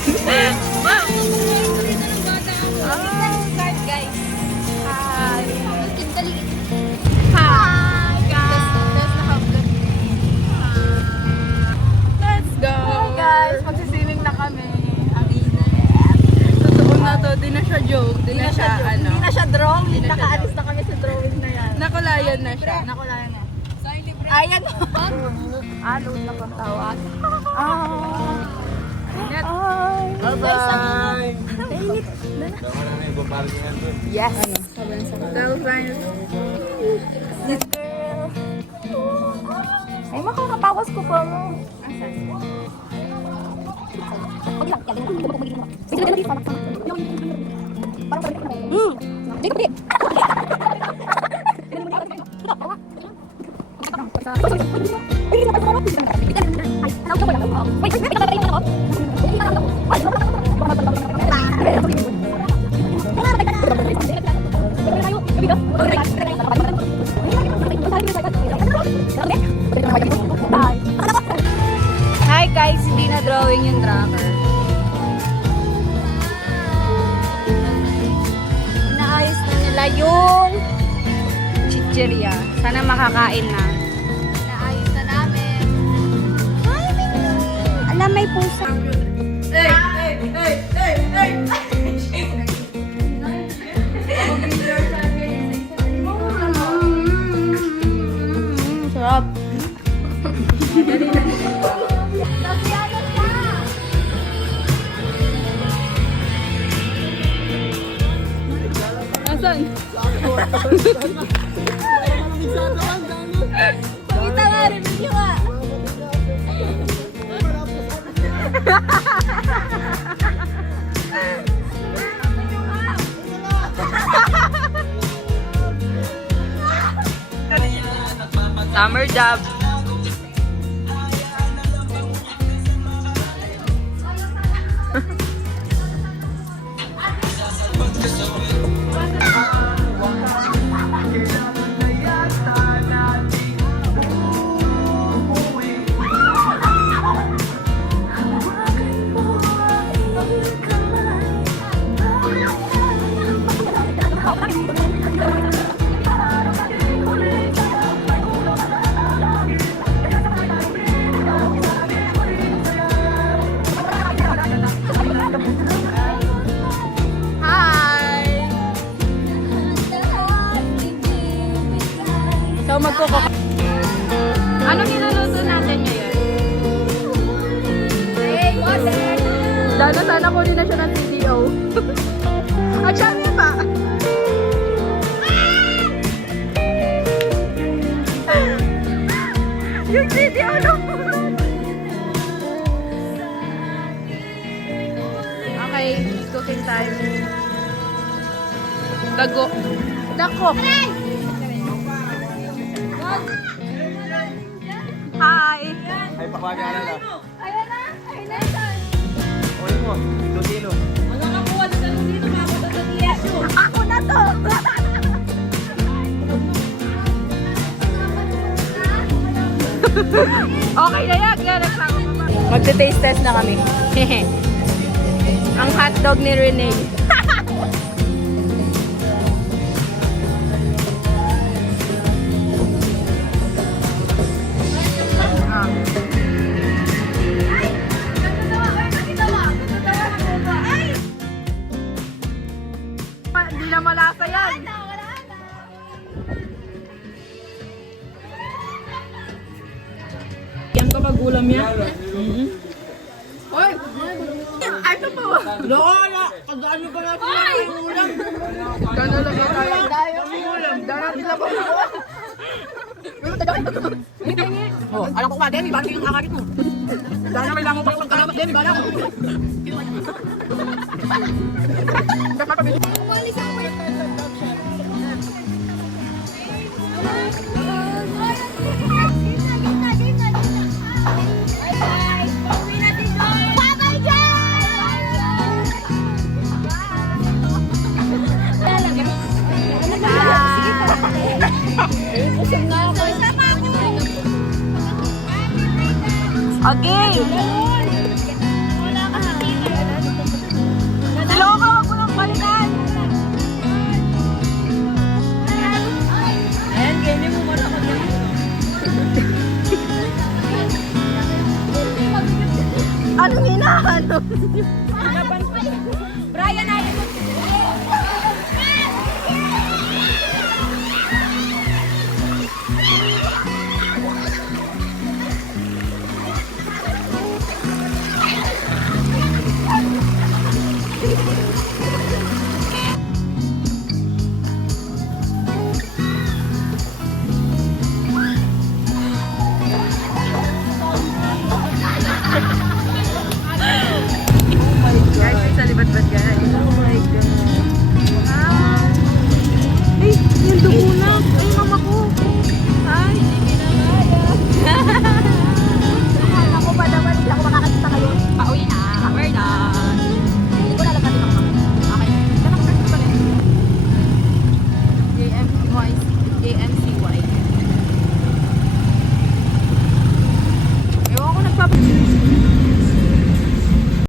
Guys. Hi. Hi, guys. Let's go. Hi, guys. Magsisiling na kami. Ang totoo na to. Di na siya joke. Di na siya ano. Hindi na siya drawing. Nakaalis na kami sa drawing na yan. Nakulayan na siya. Nakulayan na. Ayan. Load na kong tawag. Bye-bye! Yes. Yes, girl. Ay, makakapawas ko pa mo. Hi guys, hindi na drawing yung tracker. Inaayos na nila yung chichirya. Sana makakain na. Inaayos na namin. Alam, may pusa. Sarap. Asan? Kita nga, review nga. Summer job. So ano niluluto natin ngayon? Hey, water. Dano sana kunin na siya ng CDO. At siya niya pa. Yung CDO lang. Okay, cooking time. Dago. Dako. Hi! Ay, pakwagaan na. Ayan na. Ayan na. Uy mo, kilo-kilo. Ako na to. Okay na yan. Magte-taste test na kami. Ang hotdog ni Renee. Hindi na malasa yan. Yan ka magulam yan. Oy! Ano pa ba? Lola! Pagdaan nyo pa natin ang ulam. Gano'n lang yung tayo. Darap sila pa. Oh, alam ko ba, Demi, bakit yung kakakit mo? Sana may lango pa yung pagkalamat din, bala ko. Umalis ako. Okay. Wala ka sa Brian, ayaw mo.